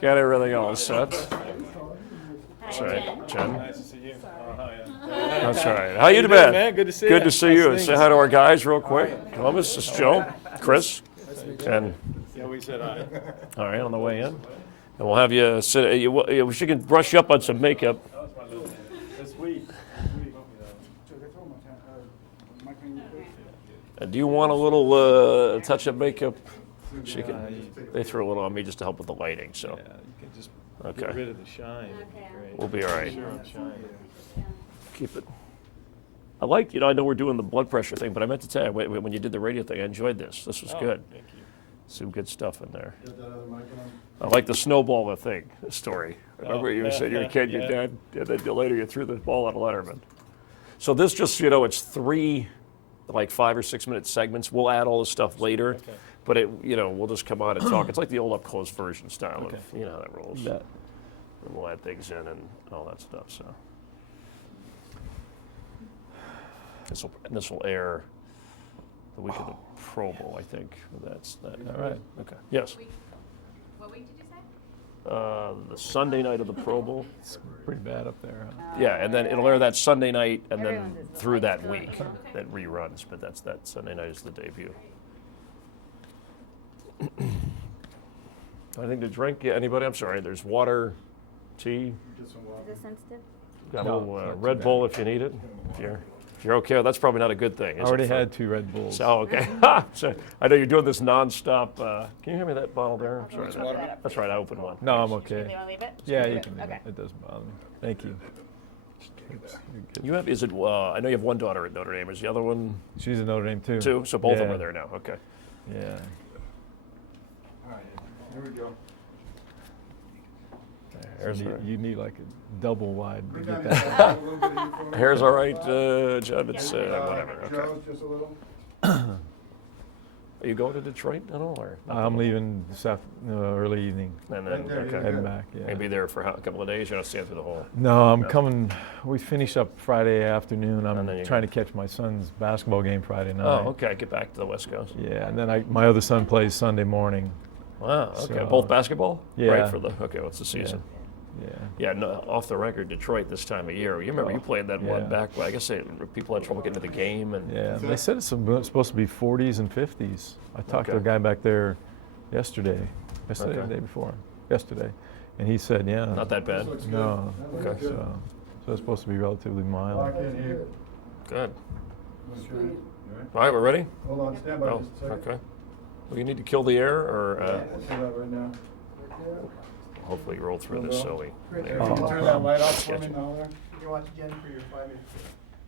Got everything all set. That's right, Jen. Nice to see you. That's right. How you doing, been? man? Good to see you. Good to see How's you. things? Say hi to our guys real quick. Columbus, this is Joe, Chris, and Yeah, we said hi. all right on the way in. And we'll have you sit. We should brush you up on some makeup. This week. Do you want a little touch of makeup? They threw a little on me just to help with the lighting, so Yeah, you can just okay. get rid of the shine. Great. We'll be all right. Sure, I'm shining. Keep it. I like, I know we're doing the blood pressure thing, but I meant to tell you, when you did the radio thing, I enjoyed this. This was good. Thank you. Some good stuff in there. I like the snowball story. Remember you said you were a kid, your dad, and then later you threw the ball at a Letterman. So this just, it's 3, like 5 or 6 minute segments. We'll add all this stuff later, but we'll just come on and talk. It's like the old up close version style of, how that rolls. Yeah. And we'll add things in and all that stuff. So this will air the week of the Pro Bowl, I think. That's that. All right. Okay. Yes. What week did you say? The Sunday night of the Pro Bowl. It's pretty bad up there. Huh? Yeah, and then it'll air that Sunday night, and then Everyone does through that that. week, that reruns. But that Sunday night is the debut. Anything to drink? Yeah, anybody? I'm sorry. There's water, tea. Is it sensitive? Got a No, little it's not too Red bad. Bull if you need it. If you're okay, that's probably not a good thing. I Is already it? had 2 Red Bulls. So okay. So I know you're doing this nonstop. Can you hand me that bottle there? I'm sorry. That's right. I opened one. No, I'm You okay. want to leave it? Yeah, you can leave Okay. it. It doesn't bother me. Thank you. You're good. You have? Is it? I know you have one daughter at Notre Dame. Is the other one She's in Notre Dame too. 2? So both of them Yeah. are there now. Okay. Yeah. All right, here we go. Hair's You, all right. you need like a double wide to Bring get down that. a little bit of you for me. Hair's all right, Jeb. It's whatever. Okay. Joe, just a little. Are you going to Detroit at all, or? I'm leaving this early evening. And then Right there, okay. yeah. Heading back. Yeah. Maybe there for a couple of days. You're not staying through the whole. No, I'm coming. We finish up Friday afternoon. And I'm then you trying to catch my son's basketball game Friday night. Oh, okay. Get back to the West Coast. Yeah, and then my other son plays Sunday morning. Wow. Okay. So- Both basketball. Yeah. Right for the. Okay. What's the season? Yeah. Yeah, no, off the record, Detroit this time of year. You remember you played that one Yeah. back. I guess people had trouble getting to the game, and Yeah. They said it's supposed to be 40s and 50s. I talked to Okay. a guy back there yesterday or Okay. the day before, yesterday, and he said, yeah. not that bad. Looks good. No. That looks Okay. good. So it's supposed to be relatively mild. Lock in here. Good. Let's try it. You all right? All right, we're ready. Hold on, stand by Oh, just a second. okay. Well, you need to kill the air, or We'll set that right now. hopefully roll through this so we. Chris, there can we you go. turn that light off for me Sketchy. now there? You watch Jen for your 5 minutes.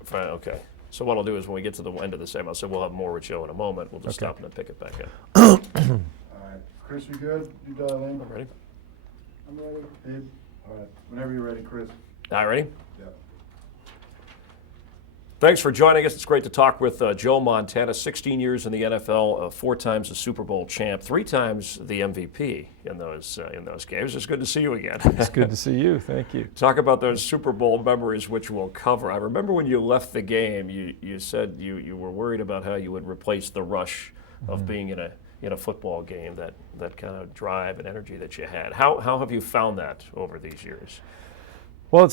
Fine, okay. So what I'll do is when we get to the end of the segment, so we'll have more with Joe in a moment. We'll just Okay. stop and then pick it back up. All right, Chris, you good? You dialing? Ready? I'm ready. Dave? All right, whenever you're ready, Chris. All right, ready? Yep. Thanks for joining us. It's great to talk with Joe Montana, 16 years in the NFL, 4 times a Super Bowl champ, 3 times the MVP in those games. It's good to see you again. It's good to see you. Thank you. Talk about those Super Bowl memories, which we'll cover. I remember when you left the game, you said you were worried about how you would replace the rush of being in a football game, that kind of drive and energy that you had. How have you found that over these years? Well,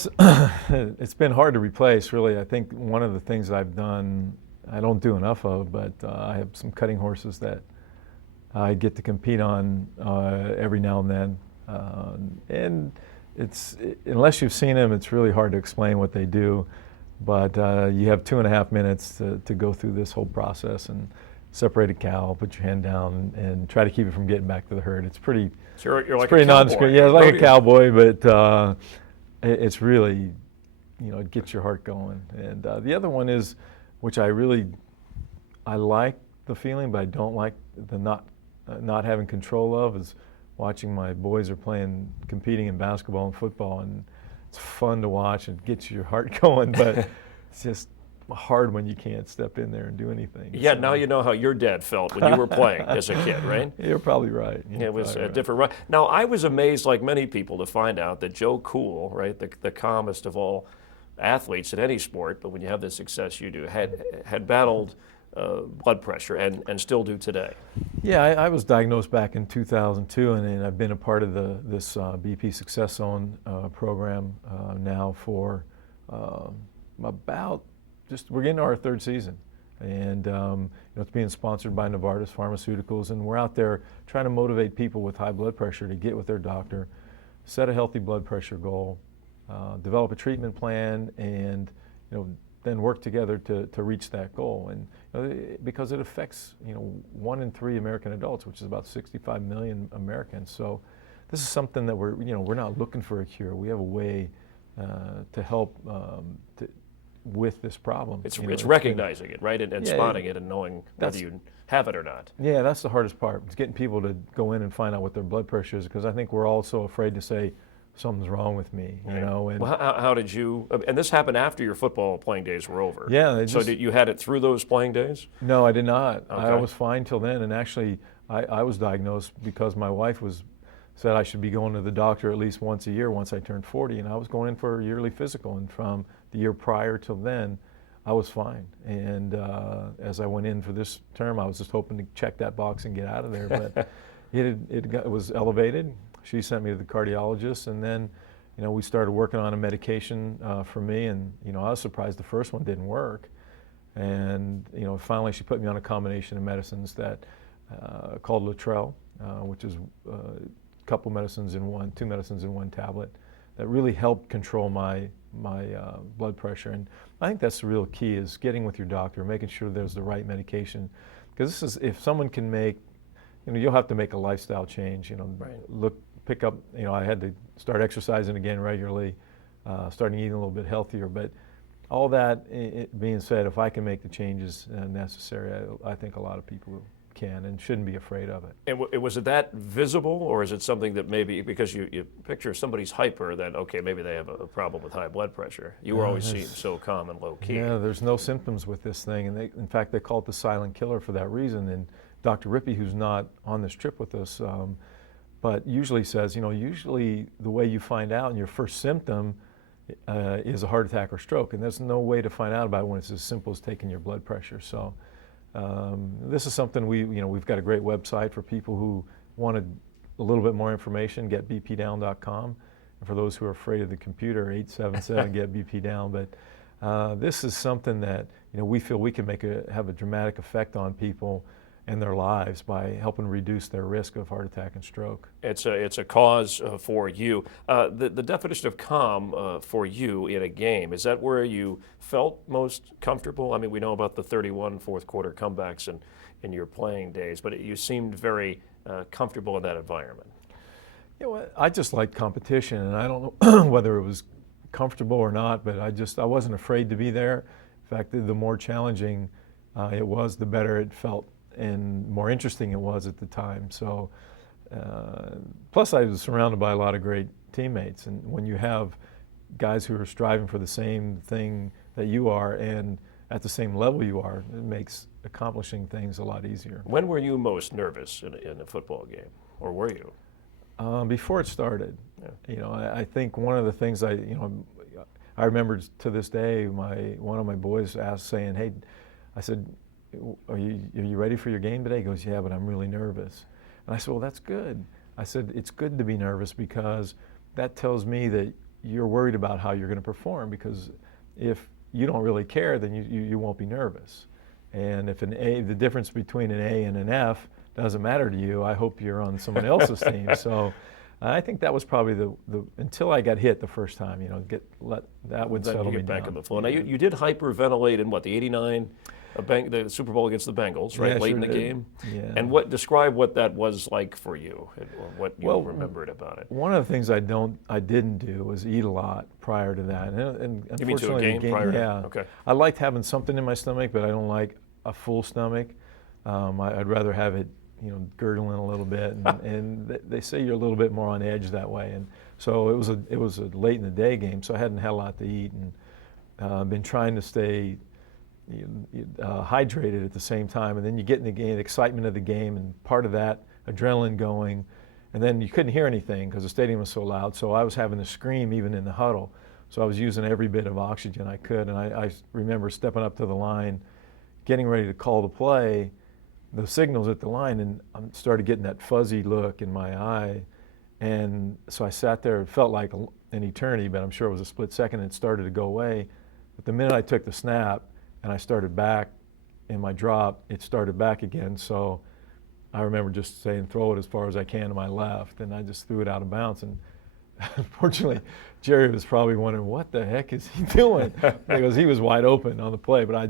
it's been hard to replace, really. I think one of the things I've done, I don't do enough of, but I have some cutting horses that I get to compete on every now and then. And unless you've seen them, it's really hard to explain what they do. But you have 2.5 minutes to go through this whole process and separate a cow, put your hand down, and try to keep it from getting back to the herd. It's pretty. So you're like pretty a cowboy. nondescript. Yeah, it's like a Rodeo. cowboy, but it's really, it gets your heart going. And the other one is, which I like the feeling, but I don't like the not having control of, is watching my boys are competing in basketball and football, and it's fun to watch and gets your heart going, but it's just hard when you can't step in there and do anything. Yeah, So- now you know how your dad felt when you were playing as a kid, right? You're probably right. Yeah, it was a different run. Now, I was amazed, like many people, to find out that Joe Cool, right, the calmest of all athletes in any sport, but when you have the success you do, had battled blood pressure and still do today. Yeah, I was diagnosed back in 2002, and I've been a part of this BP Success Zone program now for we're getting our third season. And it's being sponsored by Novartis Pharmaceuticals, and we're out there trying to motivate people with high blood pressure to get with their doctor, set a healthy blood pressure goal, develop a treatment plan, and then work together to reach that goal. And because it affects 1 in 3 American adults, which is about 65 million Americans. So this is something that we're not looking for a cure. We have a way to help with this problem. It's recognizing it, right, and spotting it and knowing whether you have it or not. Yeah, that's the hardest part. It's getting people to go in and find out what their blood pressure is, because I think we're all so afraid to say something's wrong with me, Right. And well, how did you? And this happened after your football playing days were over. Yeah. So you had it through those playing days? No, I did not. Okay. I was fine till then, and actually, I was diagnosed because my wife said I should be going to the doctor at least once a year once I turned 40, and I was going in for a yearly physical, and from the year prior till then, I was fine. And as I went in for this term, I was just hoping to check that box and get out of there, but it was elevated. She sent me to the cardiologist, and then we started working on a medication for me, and I was surprised the first one didn't work. And finally she put me on a combination of medicines that called Latrell, which is two medicines in one tablet, that really helped control my blood pressure. And I think that's the real key, is getting with your doctor, making sure there's the right medication, because if someone can make, you'll have to make a lifestyle change. Right. Pick up. I had to start exercising again regularly, starting eating a little bit healthier. But all that being said, if I can make the changes necessary, I think a lot of people can and shouldn't be afraid of it. And was it that visible, or is it something that maybe, because you picture somebody's hyper, that okay, maybe they have a problem with high blood pressure? You were always seen so calm and low key. Yeah, there's no symptoms with this thing, and in fact they call it the silent killer for that reason. And Dr. Rippey, who's not on this trip with us, but usually says, usually the way you find out in your first symptom is a heart attack or stroke, and there's no way to find out about it when it's as simple as taking your blood pressure. So this is something we've got a great website for people who wanted a little bit more information, getbpdown.com. And for those who are afraid of the computer, 877 get BP down. But this is something that we feel we can have a dramatic effect on people and their lives by helping reduce their risk of heart attack and stroke. It's a cause for you. The definition of calm for you in a game, is that where you felt most comfortable? I mean, we know about the 31 fourth quarter comebacks in your playing days, but you seemed very comfortable in that environment. I just liked competition, and I don't know whether it was comfortable or not, but I wasn't afraid to be there. In fact, the more challenging it was, the better it felt and more interesting it was at the time. So, plus I was surrounded by a lot of great teammates, and when you have guys who are striving for the same thing that you are and at the same level you are, it makes accomplishing things a lot easier. When were you most nervous in a football game, or were you? Before it started. Yeah. I think one of the things I remember to this day, one of my boys saying, "Hey," I said, are you ready for your game today? He goes, "Yeah, but I'm really nervous." And I said, "Well, that's good." I said, "It's good to be nervous, because that tells me that you're worried about how you're going to perform, because if you don't really care, then you won't be nervous. And if the difference between an A and an F doesn't matter to you, I hope you're on someone else's team." So I think that was probably the until I got hit the first time, that would settle me down. Then you get back on the floor. Now you did hyperventilate in the '89 the Super Bowl against the Bengals, right? Yeah, late sure in the did. game. Yeah. And describe what that was like for you, or what you remembered about it. One of the things I didn't do was eat a lot prior to that. And You mean to a unfortunately, game prior to? Yeah. Okay. I liked having something in my stomach, but I don't like a full stomach. I'd rather have it, gurgling a little bit, and they say you're a little bit more on edge that way. And so it was a late in the day game, so I hadn't had a lot to eat, and been trying to stay hydrated at the same time. And then you get in the game, the excitement of the game, and part of that adrenaline going, and then you couldn't hear anything because the stadium was so loud, so I was having to scream even in the huddle. So I was using every bit of oxygen I could, and I remember stepping up to the line, getting ready to call the play, the signals at the line, and I started getting that fuzzy look in my eye. And so I sat there. It felt like an eternity, but I'm sure it was a split second. And it started to go away. But the minute I took the snap and I started back in my drop, it started back again. So I remember just saying, throw it as far as I can to my left. And I just threw it out of bounds. And unfortunately, Jerry was probably wondering, what the heck is he doing? Because he was wide open on the play, but I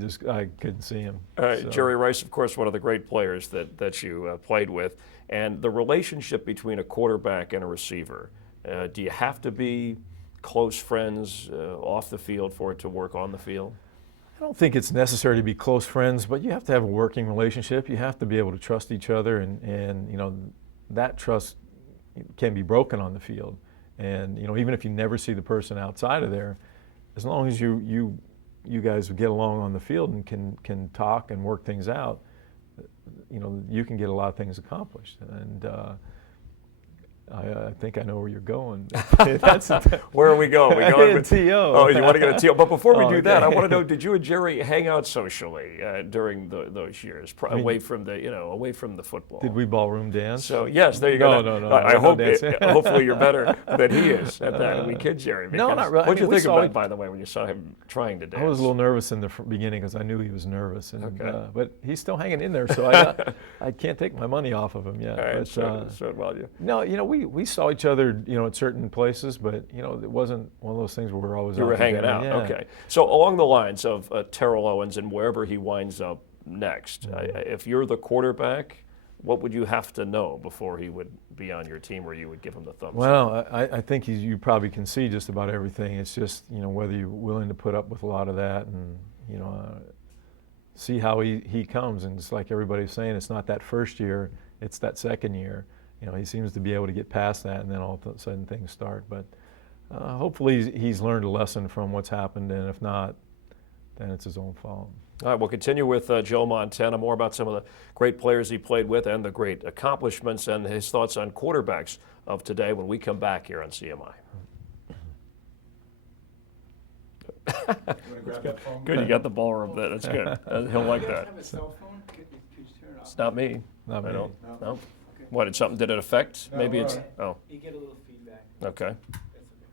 couldn't see him. So. Jerry Rice, of course, one of the great players that you played with. And the relationship between a quarterback and a receiver, do you have to be close friends off the field for it to work on the field? I don't think it's necessary to be close friends, but you have to have a working relationship. You have to be able to trust each other, and you know, that trust can be broken on the field. And you know, even if you never see the person outside of there, as long as you guys get along on the field and can talk and work things out, you know, you can get a lot of things accomplished. And I think I know where you're going. Where are we going? We going with TO. Oh, you want to get a TO? But before we do that, okay. I want to know: did you and Jerry hang out socially during those years, away from the football? Did we ballroom dance? So yes, there you go. No. I hope. dancing. Hopefully, you're better than he is at that. We kid Jerry. No, not really. What did you we think saw about it- by the way, when you saw him trying to dance? I was a little nervous in the beginning because I knew he was nervous, and Okay. but he's still hanging in there. So I can't take my money off of him yet. All right, But, so well, you. no, you know, we saw each other, you know, at certain places, but you know, it wasn't one of those things where we're always You were hanging together. out. Yeah. Okay. So along the lines of Terrell Owens and wherever he winds up next, if you're the quarterback, what would you have to know before he would be on your team where you would give him the thumbs up? Well, I think you probably can see just about everything. It's just, you know, whether you're willing to put up with a lot of that and, you know, see how he comes. And it's like everybody's saying, it's not that first year, it's that second year. You know, he seems to be able to get past that, and then all of a sudden things start. But hopefully he's learned a lesson from what's happened, and if not, then it's his own fault. All right, we'll continue with Joe Montana, more about some of the great players he played with and the great accomplishments and his thoughts on quarterbacks of today when we come back here on CMI. Good, you got the ballroom there. That's good. He'll like that. Have a cell phone? Could you turn it off? It's not me. Not I me. don't. No? No. Okay. What, did it affect? No, Maybe we're it's, all oh, You get a little feedback. okay. That's okay.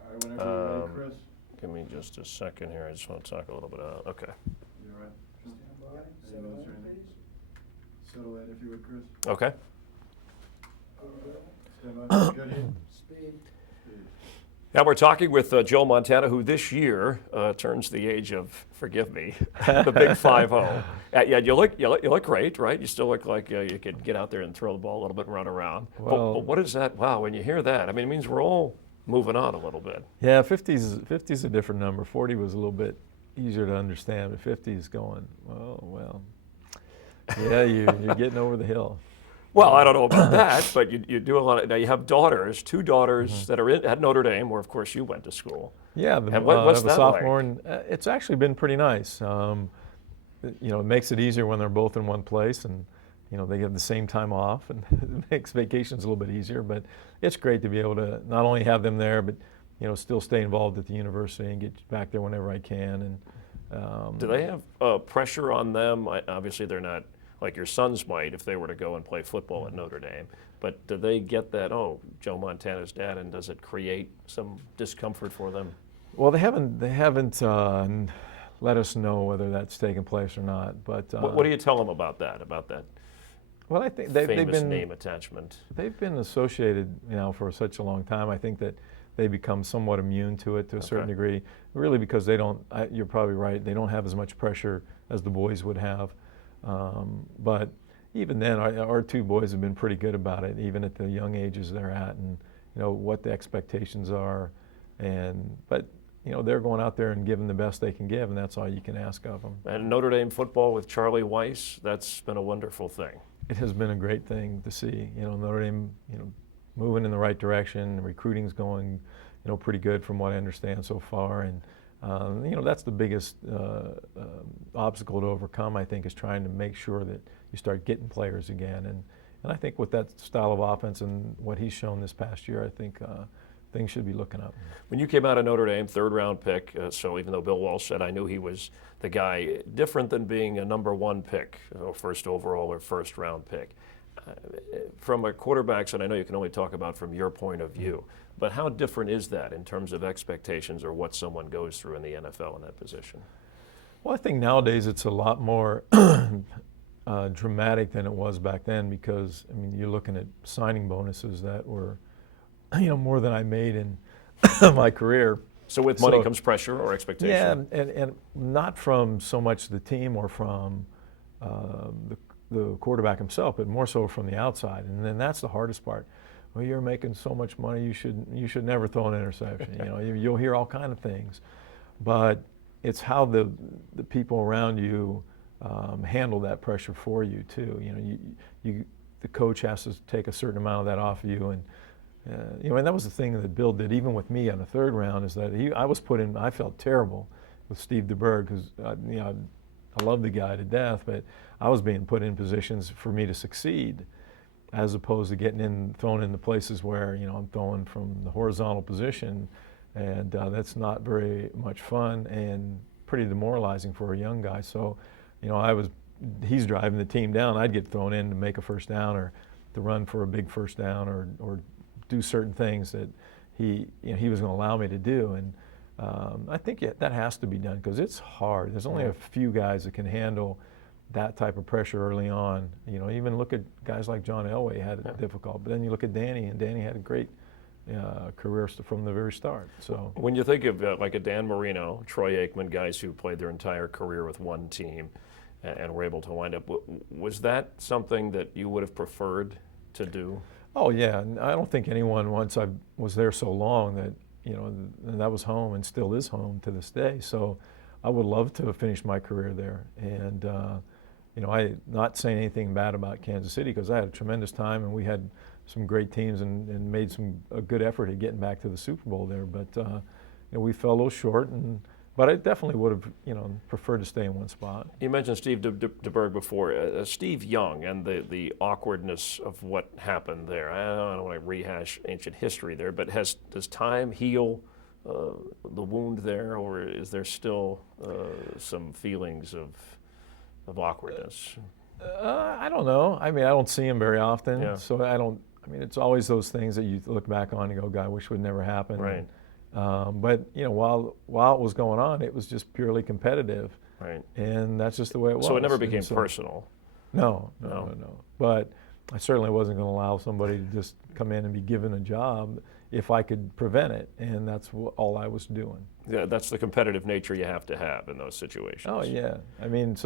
All right, whenever you're ready, Chris. Give me just a second here. I just want to talk a little bit. Okay. You all right? Stand by. Any Settle notes or in, anything? please. Settle in if you would, Chris. Okay. Stand by. Good here. Speed. Now we're talking with Joe Montana, who this year turns the age of, forgive me, the big 5-0. Yeah, you look great, right? You still look like you could get out there and throw the ball a little bit and run around. But what is that? Wow, when you hear that, I mean, it means we're all moving on a little bit. Yeah, 50's a different number. 40 was a little bit easier to understand, but 50 is going, well, yeah, you're getting over the hill. Well, I don't know about that, but you do a lot of, now you have daughters, two daughters that are at Notre Dame, where of course you went to school. Yeah, And what's I have a that sophomore, like? and it's actually been pretty nice. You know, it makes it easier when they're both in one place, and you know, they get the same time off, and it makes vacations a little bit easier. But it's great to be able to not only have them there, but you know, still stay involved at the university and get back there whenever I can. And Do they have pressure on them? Obviously, they're not like your sons might if they were to go and play football at Notre Dame. But do they get that, oh, Joe Montana's dad, and does it create some discomfort for them? well, they haven't let us know whether that's taken place or not. But What do you tell them about that well, I think they've famous been name attachment? they've been associated, you know, for such a long time. I think that they become somewhat immune to it to a certain Okay. degree, really because they don't. You're probably right. They don't have as much pressure as the boys would have. But even then, our two boys have been pretty good about it, even at the young ages they're at, and you know what the expectations are. But you know, they're going out there and giving the best they can give, and that's all you can ask of them. And Notre Dame football with Charlie Weiss, that's been a wonderful thing. It has been a great thing to see. You know, Notre Dame, you know, moving in the right direction. Recruiting's going, you know, pretty good from what I understand so far. And you know, that's the biggest obstacle to overcome, I think, is trying to make sure that you start getting players again. And I think with that style of offense and what he's shown this past year, I think things should be looking up. When you came out of Notre Dame, third-round pick, so even though Bill Walsh said I knew he was the guy, different than being a number one pick, first overall or first-round pick. From a quarterback's, and I know you can only talk about from your point of view, but how different is that in terms of expectations or what someone goes through in the NFL in that position? Well, I think nowadays it's a lot more dramatic than it was back then because, I mean, you're looking at signing bonuses that were, more than I made in my career. So with money comes pressure or expectation? Yeah, and not from so much the team or from the quarterback himself, but more so from the outside. And then that's the hardest part. Well, you're making so much money, you should never throw an interception. You'll hear all kind of things, but it's how the people around you handle that pressure for you too. The coach has to take a certain amount of that off of you, and and that was the thing that Bill did even with me on the third round is that I felt terrible with Steve DeBerg because I love the guy to death, but I was being put in positions for me to succeed, as opposed to getting thrown into places where I'm throwing from the horizontal position, and that's not very much fun and pretty demoralizing for a young guy. So, he's driving the team down. I'd get thrown in to make a first down or to run for a big first down or do certain things that he was going to allow me to do. And I think that has to be done because it's hard. There's only a few guys that can handle that type of pressure early on. Even look at guys like John Elway had it difficult, but then you look at Danny, and Danny had a great career from the very start. So when you think of like a Dan Marino, Troy Aikman, guys who played their entire career with one team and were able to wind up, was that something that you would have preferred to do? Oh yeah, and I don't think anyone, once I was there so long, that that was home and still is home to this day. So I would love to have finished my career there. And I not saying anything bad about Kansas City because I had a tremendous time and we had some great teams and made a good effort at getting back to the Super Bowl there. But we fell a little short, but I definitely would have preferred to stay in one spot. You mentioned Steve DeBerg before. Steve Young and the awkwardness of what happened there. I don't want to rehash ancient history there, but does time heal the wound there, or is there still some feelings of awkwardness? I don't know. I mean, I don't see him very often, so I don't. I mean, it's always those things that you look back on and go, "God, I wish would never happen." Right. But while it was going on, it was just purely competitive. Right. And that's just the way it was. So it never became personal. No. But I certainly wasn't going to allow somebody to just come in and be given a job if I could prevent it, and that's all I was doing. Yeah, that's the competitive nature you have to have in those situations. Oh yeah. I mean,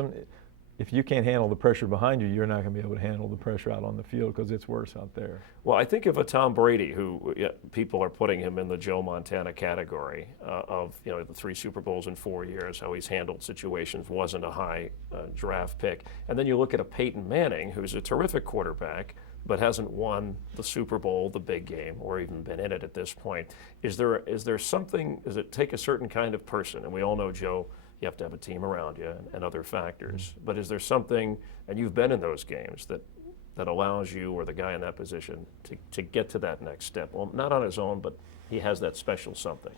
if you can't handle the pressure behind you, you're not going to be able to handle the pressure out on the field because it's worse out there. Well, I think of a Tom Brady who people are putting him in the Joe Montana category of the 3 Super Bowls in 4 years, how he's handled situations, wasn't a high draft pick. And then you look at a Peyton Manning who's a terrific quarterback but hasn't won the Super Bowl, the big game, or even been in it at this point. Is there something, does it take a certain kind of person? And we all know, Joe, you have to have a team around you and other factors. But is there something, and you've been in those games, that allows you or the guy in that position to get to that next step? Well, not on his own, but he has that special something.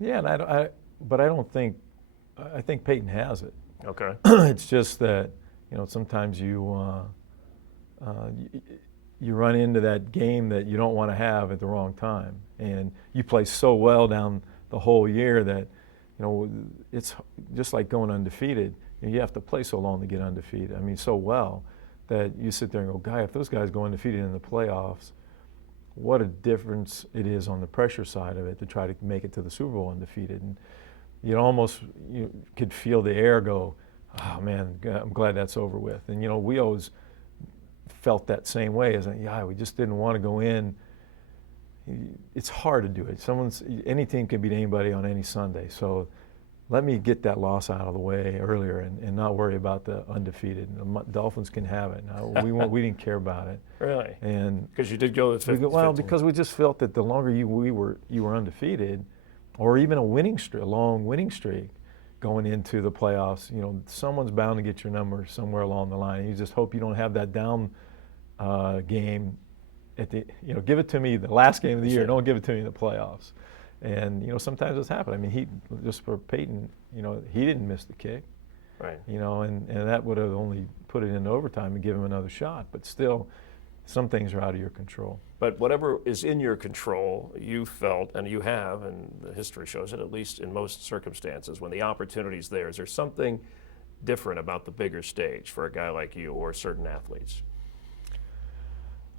Yeah, and but I don't think, I think Peyton has it. Okay. It's just that, sometimes you run into that game that you don't want to have at the wrong time. And you play so well down the whole year that, it's just like going undefeated. You have to play so long to get undefeated. I mean, so well that you sit there and go, "Guy, if those guys go undefeated in the playoffs, what a difference it is on the pressure side of it to try to make it to the Super Bowl undefeated." And you could feel the air go, "Oh man, I'm glad that's over with." And we always felt that same way. As we just didn't want to go in. It's hard to do it. Any team can beat anybody on any Sunday. So let me get that loss out of the way earlier and not worry about the undefeated. The Dolphins can have it. No, we didn't care about it. Really? And because you did go to 15. Well, because we just felt that the longer you were undefeated, or even a long winning streak, going into the playoffs, someone's bound to get your number somewhere along the line. You just hope you don't have that down game give it to me the last game of the year. Sure. Don't give it to me in the playoffs. And sometimes it's happened. I mean, just for Peyton, he didn't miss the kick. Right. And that would have only put it into overtime and give him another shot. But still, some things are out of your control. But whatever is in your control, you felt, and you have, and the history shows it, at least in most circumstances, when the opportunity's there, is there something different about the bigger stage for a guy like you or certain athletes?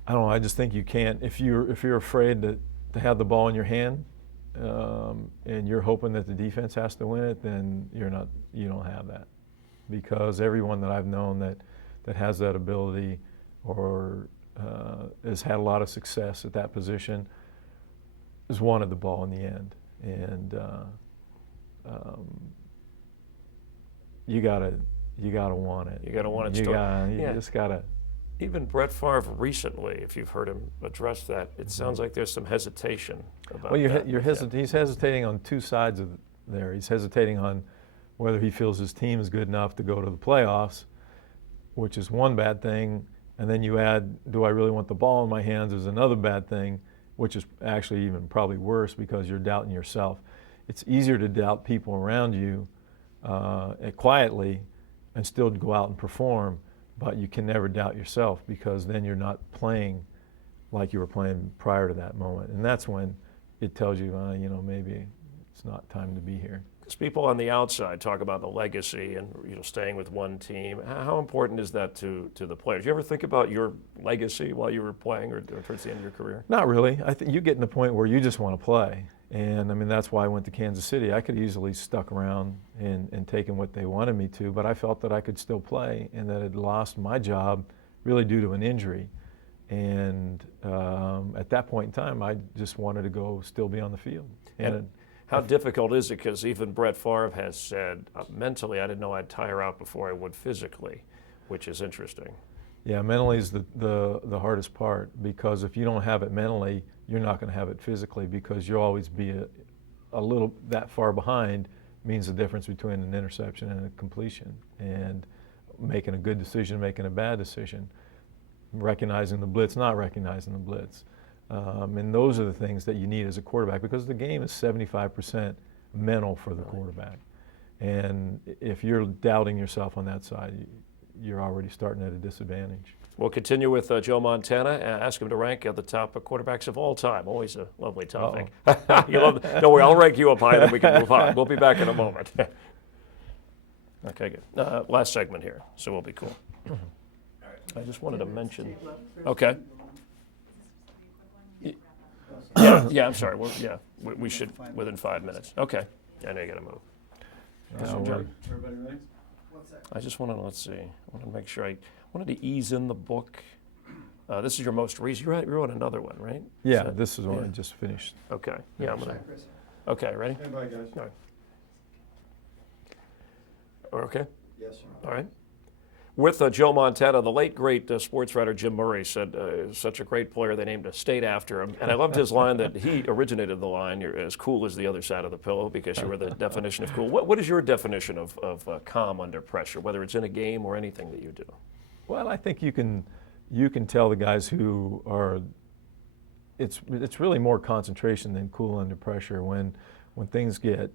I don't know. I just think you can't. If you're afraid to have the ball in your hand, and you're hoping that the defense has to win it, then you don't have that. Because everyone that I've known that has that ability or has had a lot of success at that position has wanted the ball in the end. And you gotta want it. You gotta want it. You just gotta. Even Brett Favre recently, if you've heard him address that, it sounds like there's some hesitation about Well, that. he's hesitating on two sides of there. He's hesitating on whether he feels his team is good enough to go to the playoffs, which is one bad thing. And then you add, do I really want the ball in my hands, is another bad thing, which is actually even probably worse because you're doubting yourself. It's easier to doubt people around you quietly and still go out and perform, but you can never doubt yourself because then you're not playing like you were playing prior to that moment. And that's when it tells you, maybe it's not time to be here. Because people on the outside talk about the legacy and staying with one team. How important is that to the players? You ever think about your legacy while you were playing or towards the end of your career? Not really. I think you get to the point where you just want to play. And I mean, that's why I went to Kansas City. I could easily stuck around and taken what they wanted me to, but I felt that I could still play and that I'd lost my job really due to an injury. And at that point in time, I just wanted to still be on the field. And how difficult is it? Because even Brett Favre has said, mentally, I didn't know I'd tire out before I would physically, which is interesting. Yeah, mentally is the hardest part because if you don't have it mentally, you're not going to have it physically because you'll always be a little that far behind means the difference between an interception and a completion and making a good decision, making a bad decision, recognizing the blitz, not recognizing the blitz. And those are the things that you need as a quarterback because the game is 75% mental for the quarterback. And if you're doubting yourself on that side, you're already starting at a disadvantage. We'll continue with Joe Montana. Ask him to rank the top quarterbacks of all time. Always a lovely topic. Don't worry, I'll rank you up high, then we can move on. We'll be back in a moment. Okay, good. Last segment here, so we'll be cool. I just wanted to mention. Okay. Yeah, I'm sorry. We should within 5 minutes. Okay. I know you got to move. Everybody ready? I just wanted to, let's see, I wanted to make sure I wanted to ease in the book. This is your most recent, you wrote another one, right? Yeah, this is one I just finished. Okay, yeah, I'm gonna, okay, ready? Stand by, guys. All right. Okay, Yes, sir. all right. With Joe Montana, the late, great sports writer Jim Murray said, such a great player, they named a state after him. And I loved his line that he originated the line, you're as cool as the other side of the pillow because you were the definition of cool. What is your definition of calm under pressure, whether it's in a game or anything that you do? Well, I think you can tell the guys who are, it's really more concentration than cool under pressure. When things get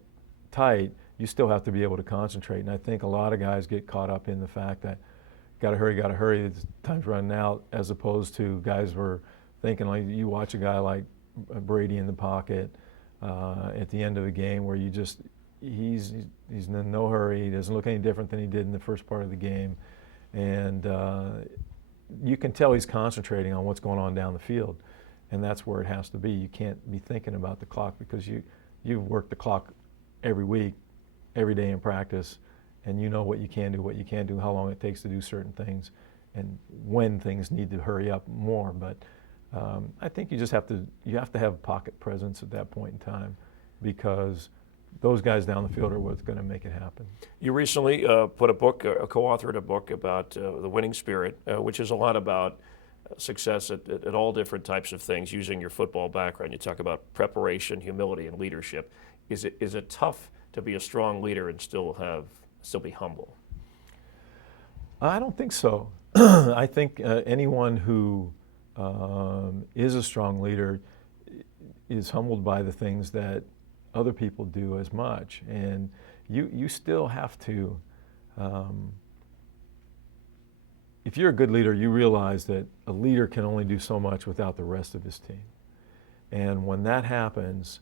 tight, you still have to be able to concentrate. And I think a lot of guys get caught up in the fact that got to hurry, time's running out, as opposed to guys were thinking, like you watch a guy like Brady in the pocket at the end of the game where he's in no hurry, he doesn't look any different than he did in the first part of the game. And you can tell he's concentrating on what's going on down the field. And that's where it has to be. You can't be thinking about the clock because you've worked the clock every week, every day in practice, and you know what you can do, what you can't do, how long it takes to do certain things, and when things need to hurry up more. But I think you have to have pocket presence at that point in time because those guys down the field are what's going to make it happen. You recently put a book, co-authored a book about the winning spirit, which is a lot about success at all different types of things using your football background. You talk about preparation, humility, and leadership. Is it tough to be a strong leader and still be humble? I don't think so. I think anyone who is a strong leader is humbled by the things that other people do as much. And you still have to, if you're a good leader, you realize that a leader can only do so much without the rest of his team. And when that happens,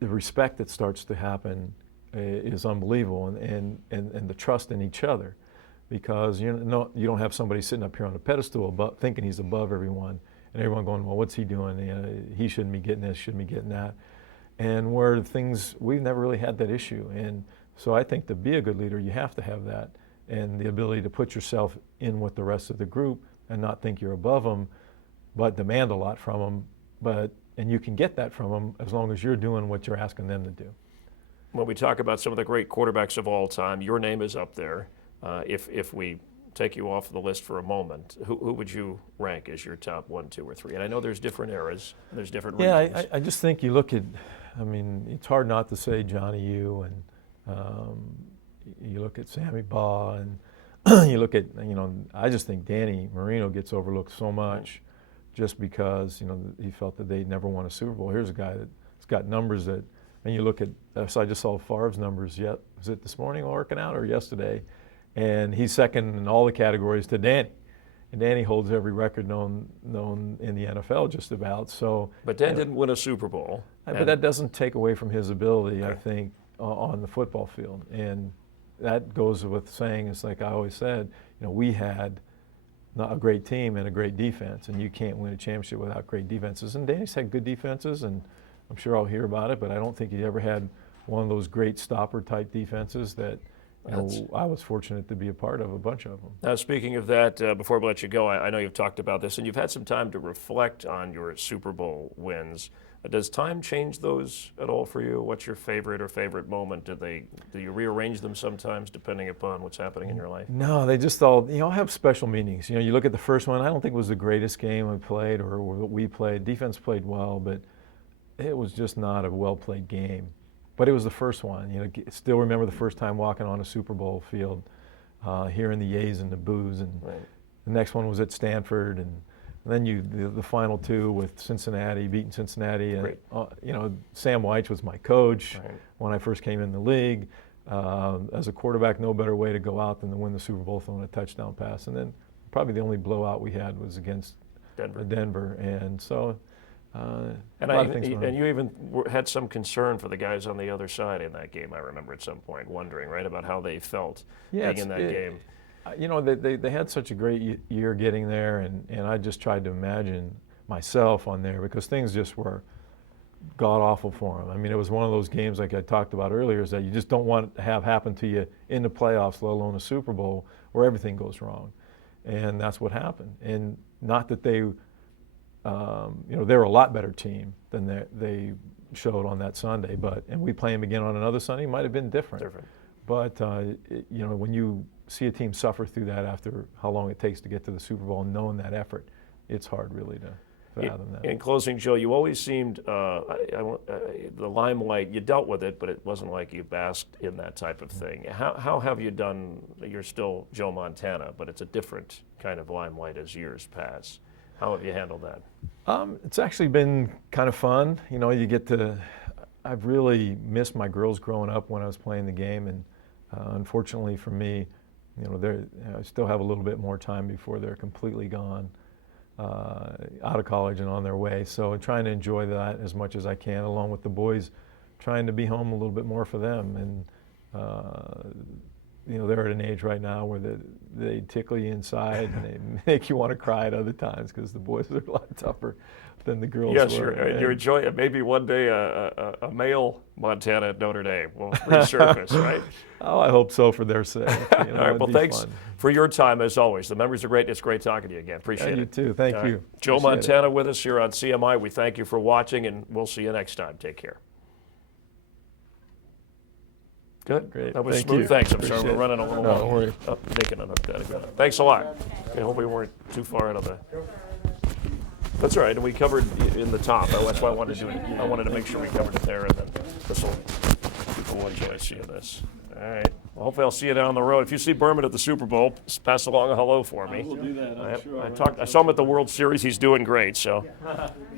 the respect that starts to happen is unbelievable, and the trust in each other, because you don't have somebody sitting up here on a pedestal thinking he's above everyone, and everyone going, well, what's he doing? He shouldn't be getting this, shouldn't be getting that. And where we've never really had that issue. And so I think to be a good leader, you have to have that, and the ability to put yourself in with the rest of the group and not think you're above them, but demand a lot from them. And you can get that from them as long as you're doing what you're asking them to do. When we talk about some of the great quarterbacks of all time, your name is up there. If we take you off the list for a moment, who would you rank as your top 1, 2, or 3? And I know there's different eras, there's different regions. Yeah, I just think you look at, it's hard not to say Johnny U, and you look at Sammy Baugh, and you look at, I just think Danny Marino gets overlooked so much just because, he felt that they'd never won a Super Bowl. Here's a guy that's got numbers that, and you look at, so I just saw Favre's numbers was it this morning working out or yesterday? And he's second in all the categories to Danny. And Danny holds every record known in the NFL just about. So, but Dan didn't win a Super Bowl. But that doesn't take away from his ability, I think, on the football field. And that goes with saying, it's like I always said, we had not a great team and a great defense, and you can't win a championship without great defenses. And Danny's had good defenses, and I'm sure I'll hear about it, but I don't think he ever had one of those great stopper-type defenses that I was fortunate to be a part of a bunch of them. Now, speaking of that, before we let you go, I know you've talked about this, and you've had some time to reflect on your Super Bowl wins. Does time change those at all for you? What's your favorite moment? Do you rearrange them sometimes depending upon what's happening in your life? No, they just all have special meanings. You look at the first one, I don't think it was the greatest game I played or what we played. Defense played well, but it was just not a well-played game. But it was the first one. Still remember the first time walking on a Super Bowl field, hearing the yeas and the boos. And right. The next one was at Stanford, and then the final two with Cincinnati, beating Cincinnati. And, Sam Weich was my coach when I first came in the league. As a quarterback, no better way to go out than to win the Super Bowl throwing a touchdown pass. And then probably the only blowout we had was against Denver. And so. And you even had some concern for the guys on the other side in that game, I remember at some point, wondering, about how they felt being in that game. They had such a great year getting there, and I just tried to imagine myself on there because things just were god-awful for them. It was one of those games like I talked about earlier is that you just don't want to have happen to you in the playoffs, let alone a Super Bowl, where everything goes wrong. And that's what happened. And not that they they're a lot better team than they showed on that Sunday. And we play them again on another Sunday, it might have been different. But when you see a team suffer through that after how long it takes to get to the Super Bowl, knowing that effort, it's hard really to fathom that. In closing, Joe, you always seemed the limelight. You dealt with it, but it wasn't like you basked in that type of thing. How have you done? You're still Joe Montana, but it's a different kind of limelight as years pass. How have you handled that? It's actually been kind of fun. I've really missed my girls growing up when I was playing the game, and unfortunately for me, I still have a little bit more time before they're completely gone out of college and on their way. So I'm trying to enjoy that as much as I can, along with the boys, trying to be home a little bit more for them. And they're at an age right now where they tickle you inside and they make you want to cry at other times because the boys are a lot tougher than the girls yes, were. You're enjoying it. Maybe one day a male Montana at Notre Dame will resurface, right? Oh, I hope so for their sake. All right, well, thanks for your time as always. The memories are great. It's great talking to you again. Appreciate it. You too. Thank you. Joe Montana with us here on CMI. We thank you for watching, and we'll see you next time. Take care. Good. Great. That was Thank smooth. you. Thanks. I'm Appreciate sorry we're running a little long. Don't worry. Making enough data. Thanks a lot. I hope we weren't too far out of the. That's all right. And we covered in the top. That's why I wanted to do it. I wanted to make sure we covered it there, and then people will enjoy seeing this. All right. Well, hopefully I'll see you down the road. If you see Berman at the Super Bowl, pass along a hello for me. I will do that, I'm sure. I saw him at the World Series. He's doing great. So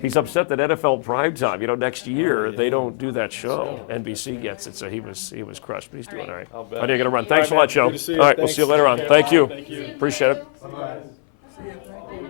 he's upset that NFL primetime, next year they don't do that show. NBC gets it, so he was crushed, but he's doing all right. I'll bet. I know you're gonna run. Thanks a All right, lot, Joe. man. Good to see you. All right, we'll see you Thanks. later on. Okay, Thank you. Thank you. Appreciate it. See you. Thank you.